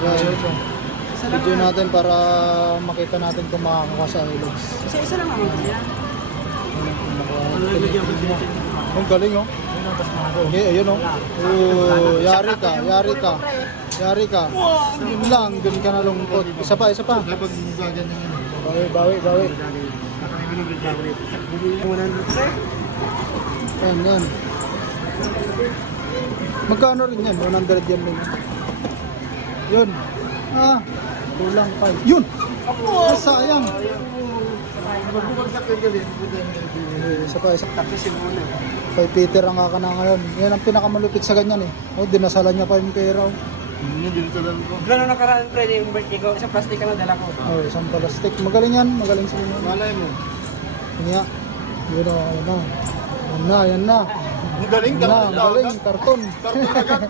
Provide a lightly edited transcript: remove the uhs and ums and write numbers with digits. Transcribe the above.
Yan. Video natin para makita natin kung makakakuha sa Hilux. Isa-isa lang ako yan. Ang galing oh. Okay, ayun oh. Oh, yari ka, yari ka. Yari ka. Yun lang, dun ka nalungkot. Isa pa, isa pa. Bawi, bawi, bawi. Yan, yan. Magkano rin yan? 100 yan din. Yun. Ah, kulang pa. Yun! Ah, sayang. Isa pa, isa. Tapos yung muna. Kay Peter ang kaka na ngayon. Yan ang pinakamalupit sa ganyan eh. Oh, dinasalan niya pa yung pera. Oh. Gano'n nakaraan pre, yung birthday ko, isang plastic na dala ko. Oh, isang plastic. Magaling yan, magaling sa inyo. Malay mo. Kanya. Yun o, yan na. Yan na, yan na. Ang galing, Yan na, ang galing, karton. Karton agad.